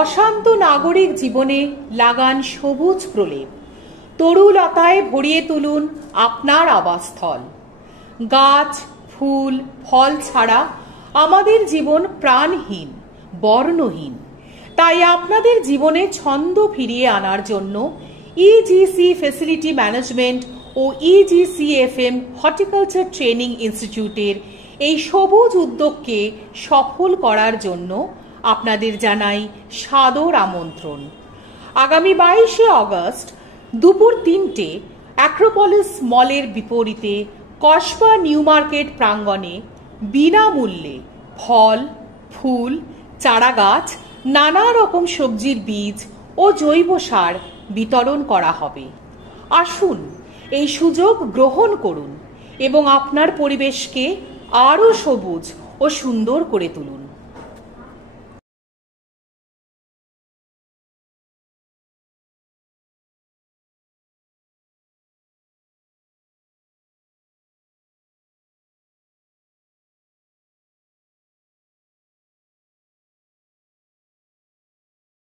অশান্ত নাগরিক জীবনে লাগান সবুজ প্রলেপ। তরুলতায় ভরিয়ে তুলুন আপনার আবাসস্থল। গাছ, ফুল, ফল ছাড়া আমাদের জীবন প্রাণহীন, বর্ণহীন। তাই আপনাদের জীবনে ছন্দ ফিরিয়ে আনার জন্য ইজিসি ফ্যাসিলিটি ম্যানেজমেন্ট ও ইজিসিএফএম হর্টিকালচার ট্রেনিং ইনস্টিটিউটের এই সবুজ উদ্যোগকে সফল করার জন্য আপনাদের জানাই সাদর আমন্ত্রণ। আগামী 22শে অগস্ট দুপুর 3টে অ্যাক্রোপলিস মলের বিপরীতে কসবা নিউ মার্কেট প্রাঙ্গণে বিনামূল্যে ফল, ফুল, চারাগাছ, নানা রকম সবজির বীজ ও জৈব সার বিতরণ করা হবে। আসুন এই সুযোগ গ্রহণ করুন এবং আপনার পরিবেশকে আরও সবুজ ও সুন্দর করে তুলুন।